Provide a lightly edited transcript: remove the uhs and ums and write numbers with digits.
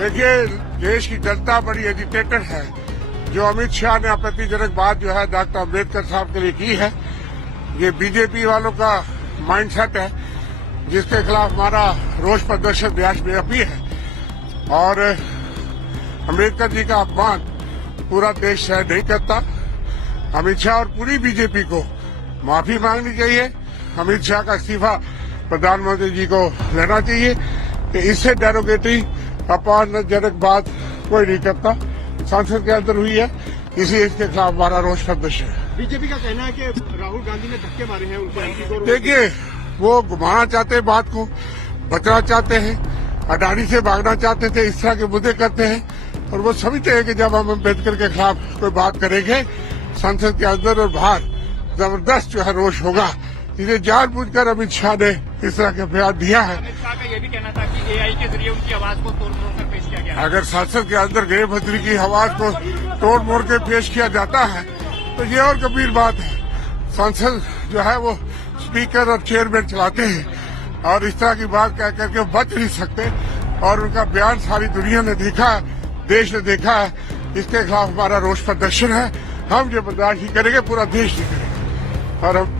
देखिए, देश की जनता बड़ी एजिटेटेड है। जो अमित शाह ने आपत्तिजनक बात जो है डॉक्टर अम्बेडकर साहब के लिए की है, ये बीजेपी वालों का माइंडसेट है, जिसके खिलाफ हमारा रोष प्रदर्शन देशव्यापी है। और अम्बेडकर जी का अपमान पूरा देश सहन नहीं करता। अमित शाह और पूरी बीजेपी को माफी मांगनी चाहिए। अमित शाह का इस्तीफा प्रधानमंत्री जी को लेना चाहिए कि इससे डेरोगेटरी अपमानजनक बात कोई नहीं करता। संसद के अंदर हुई है, इसलिए इसके खिलाफ हमारा रोष प्रदर्शन है। बीजेपी का कहना है कि राहुल गांधी ने धक्के मारे हैं उनको एमपी को। देखिए, वो घुमाना चाहते हैं बात को, बचना चाहते हैं, अडानी से भागना चाहते थे, इस तरह के मुद्दे करते हैं। और वो समझते हैं कि जब हम अम्बेडकर के खिलाफ कोई बात करेंगे संसद के अंदर और बाहर, जबरदस्त जो है रोष होगा। इसे जानबूझकर अमित शाह ने इस तरह के बयान दिया है। अमित शाह का ये भी कहना था कि एआई के जरिए उनकी आवाज को तोड़ मोड़ कर पेश किया गया। अगर संसद के अंदर गृह मंत्री की आवाज को तोड़ मोड़ के पेश किया जाता है तो ये और गंभीर बात है। संसद जो है वो स्पीकर और चेयरमैन चलाते हैं और इस तरह की बात कह करके बच नहीं सकते। और उनका बयान सारी दुनिया ने देखा है, देश ने देखा है। इसके खिलाफ हमारा रोष प्रदर्शन है। हम जो बर्दाश्त नहीं करेंगे, पूरा देश नहीं करेगा। और हम